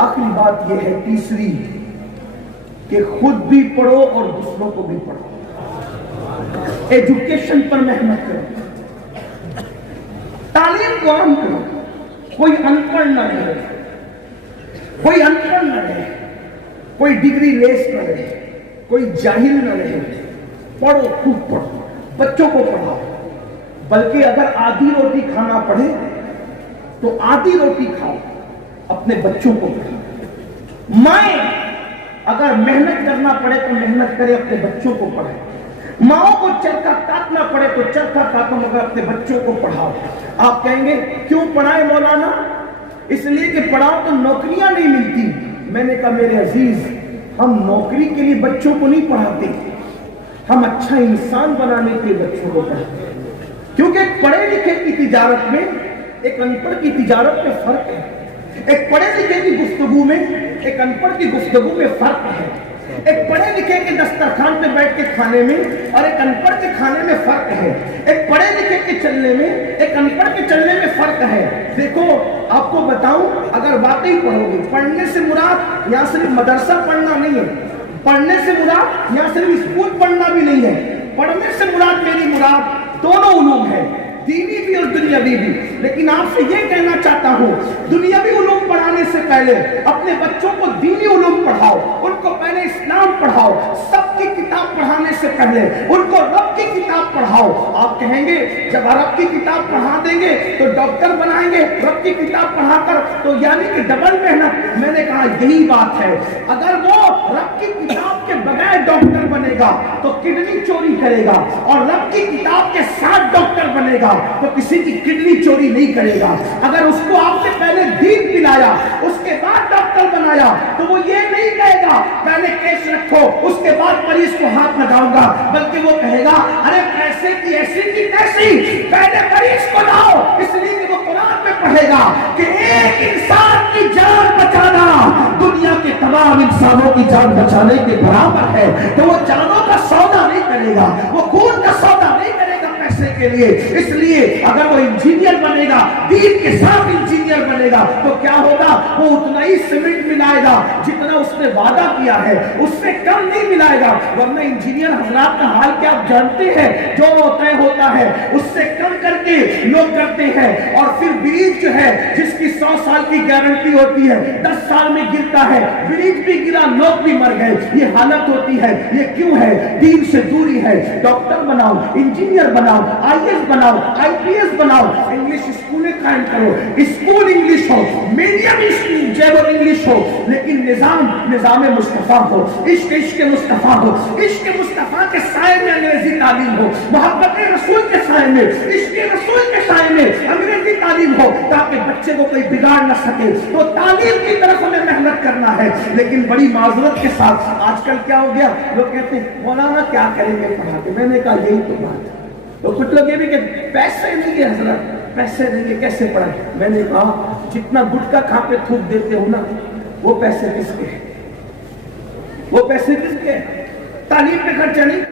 آخری بات یہ ہے تیسری کہ خود بھی پڑھو اور دوسروں کو بھی پڑھو. ایجوکیشن پر محنت کرو, تعلیم کو عام کرو. کوئی ان پڑھ نہ رہے, کوئی ان پڑھ نہ رہے, کوئی ڈگری لیس نہ رہے, کوئی جاہل نہ رہے. پڑھو, خوب پڑھو, بچوں کو پڑھاؤ. بلکہ اگر آدھی روٹی کھانا پڑے تو آدھی روٹی کھاؤ, اپنے بچوں کو پڑھاؤ. مائیں اگر محنت کرنا پڑے تو محنت کرے, اپنے بچوں کو پڑھائے. ماؤں کو چرخا کاٹنا پڑے تو چرخا کاٹو, مگر اپنے بچوں کو پڑھاؤ. آپ کہیں گے کیوں پڑھائے مولانا؟ اس لیے کہ پڑھاؤ تو نوکریاں نہیں ملتی. میں نے کہا میرے عزیز, ہم نوکری کے لیے بچوں کو نہیں پڑھاتے, ہم اچھا انسان بنانے کے لیے بچوں کو پڑھاتے. کیونکہ ایک پڑھے لکھے کی تجارت میں ایک ان پڑھ کی تجارت میں فرق ہے. ایک پڑھے لکھے کی گفتگو میں ایک ان پڑھ کی گفتگو میں فرق ہے. ایک پڑھے لکھے کے دسترخوان پہ بیٹھ کے کھانے میں اور ایک ان پڑھ کے کھانے میں فرق ہے. ایک پڑھے لکھے کے چلنے میں ایک ان پڑھ کے چلنے میں فرق ہے. دیکھو آپ کو بتاؤں, اگر واقعی پڑھو گے, پڑھنے سے مراد یہاں صرف مدرسہ پڑھنا نہیں ہے, پڑھنے سے مراد یہاں صرف اسکول پڑھنا بھی نہیں ہے. پڑھنے سے مراد میری مراد دونوں علوم ہے, دینی بھی اور دنیاوی بھی. لیکن آپ سے یہ کہنا چاہتا ہوں, دنیاوی علوم پڑھانے سے پہلے اپنے بچوں کو دینی علوم پڑھاؤ. ان کو پہلے اسلام پڑھاؤ. سب کی کتاب پڑھانے سے پہلے ان کو رب کی کتاب پڑھاؤ. آپ کہیں گے جب رب کی کتاب پڑھا دیں گے تو ڈاکٹر بنائیں گے, رب کی کتاب پڑھا کر تو یعنی کہ ڈبل محنت. میں نے کہا یہی بات ہے. اگر وہ رب کی کتاب کے بغیر ڈاکٹر بنے گا تو کڈنی چوری کرے گا, اور رب کی کتاب کے ساتھ ڈاکٹر بنے گا تو کسی کی کڈنی چوری نہیں کرے گا. اگر اس کو آپ نے پہلے دین پلایا اس کے بعد ڈاکٹر بنایا تو وہ یہ نہیں کہے گا پہلے کیش رکھو اس کے بعد مریض کو ہاتھ لگاؤں گا, بلکہ وہ کہے گا ارے پیسے کی ایسی کی تیسی, پہلے مریض کو لاؤ. اس لیے کہ وہ قرآن میں پڑھے گا کہ ایک انسان کی جان بچانا دنیا کے تمام انسانوں کی جان بچانے کے برابر ہے. تو وہ جانوں کا سودا نہیں کرے گا, وہ خون کا سودا نہیں کرے گا پیسے کے لیے. اس لیے اگر وہ انجینئر بنے گا, دین کے ساتھ انجینئر بنے گا, تو کیا ہوگا, وہ اتنا ہی سیمنٹ ملائے گا جتنا اس نے وعدہ کیا ہے, اس سے کم نہیں ملائے گا. ورنہ انجینئر حضرات کا حال کیا آپ جانتے ہیں, جو طے ہوتا ہے اس سے کم کر کے لوگ کرتے ہیں. اور پھر بریج جو ہے جس کی 100 سال کی گارنٹی ہوتی ہے 10 سال میں گرتا ہے, بریج بھی گرا, لوگ بھی مر گئے. یہ حالت ہوتی ہے. یہ کیوں ہے؟ دین سے دوری ہے. ڈاکٹر بناؤ, انجینئر بناؤ, آئی ایس بناؤ, آئی پی ایس بناؤ, انگلش اسکولیں قائم کرو, اسکول انگلش ہو, میڈیم جو ہے انگلش ہو, لیکن نظام مصطفیٰ ہو, عشق مصطفیٰ ہو, عشق مصطفیٰ کے سائے میں انگریزی تعلیم ہو, محبت رسول کے سائے میں, عشق رسول کے سائے میں انگریزی تعلیم ہو, تاکہ بچے کو کوئی بگاڑ نہ سکے. تو تعلیم کی طرف ہمیں محنت کرنا ہے. لیکن بڑی معذرت کے ساتھ آج کل کیا ہو گیا, لوگ کہتے ہیں مولانا کیا کریں گے پڑھا کے. میں نے کہا یہی تو بات ہے. تو کچھ لوگ یہ بھی کہ پیسے نہیں ہے حضرت, پیسے نہیں ہے کیسے پڑھائیں. میں نے کہا جتنا گٹکا کھا کے تھوک دیتے ہو نا, وہ پیسے کس کے ہیں, وہ پیسے کس کے ہیں؟ تعلیم پہ خرچہ نہیں.